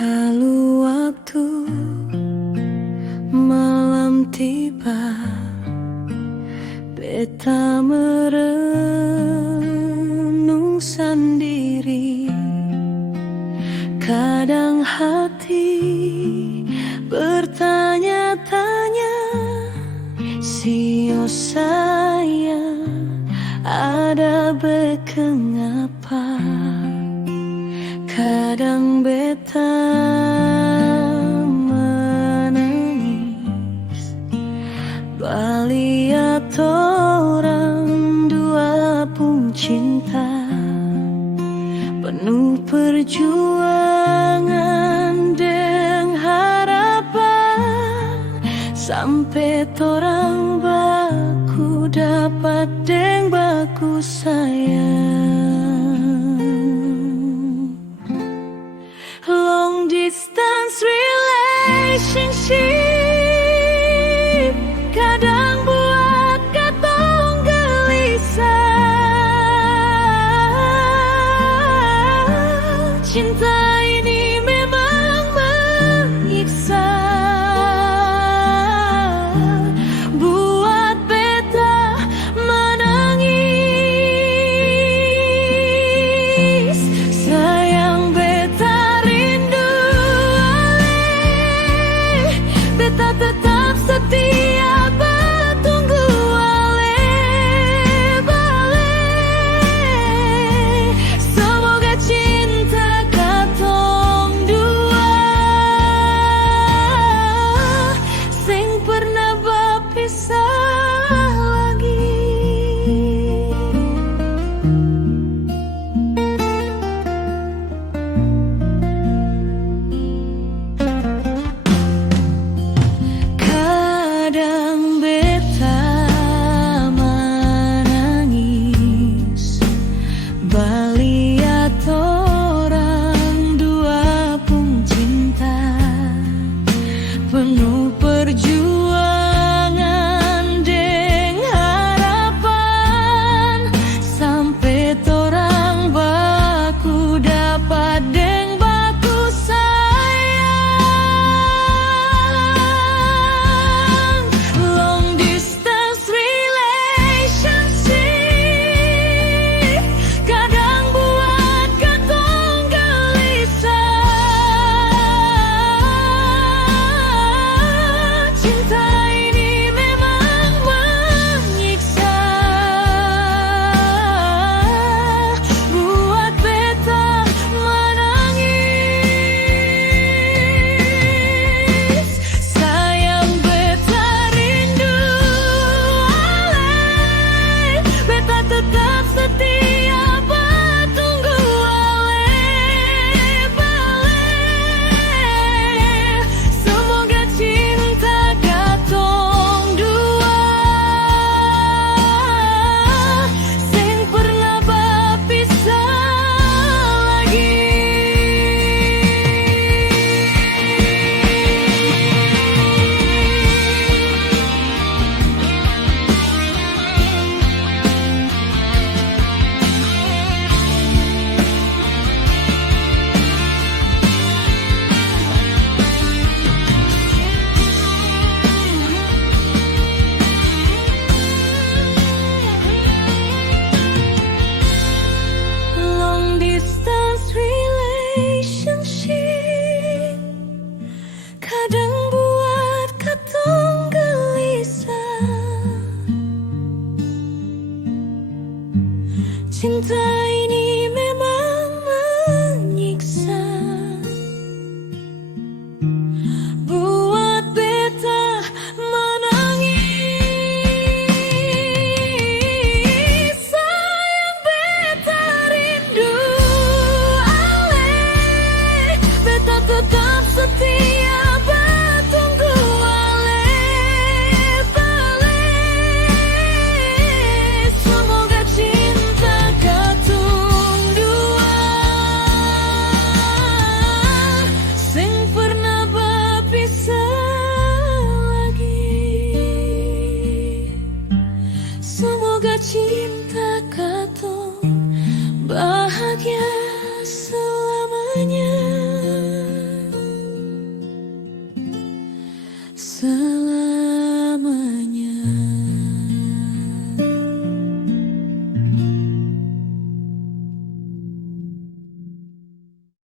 Lalu waktu malam tiba, beta merenung sendiri. Kadang hati bertanya-tanya, sio saya ada bekengapa. Kadang beta menangis, baliat orang dua pun cinta, penuh perjuangan dan harapan, sampai torang baku dapat deng baku sayang. Long distance relationship kadang buat katong gelisah. Cinta ini memang menyiksa, buat beta menangis. Sayang beta rindu ale, beta tetap setia bertunggu ale bale. Semoga cinta katong dua sing pernah berpisah lagi. Kadang beta menangis, baliat orang dua pun cinta, penuh perjuangan deng harapan, sampai torang baku dapat deng baku sayang. Long distance relationship kadang buat katong gelisah. Cinta ini memang menyiksa, buat beta menangis. Sayang beta rindu ale, beta tetap setia bertunggu ale bale. Semoga cinta katong dua sing pernah berpisah lagi. Long distance relationship kadang buat katong gelisah. Cinta ini memang menyiksa, buat beta menangis. Sayang beta rindu ale, beta tetap setia bertunggu ale bale. Semoga cinta katong dua sing pernah berpisah lagi. Semoga cinta katong bahagia selamanya.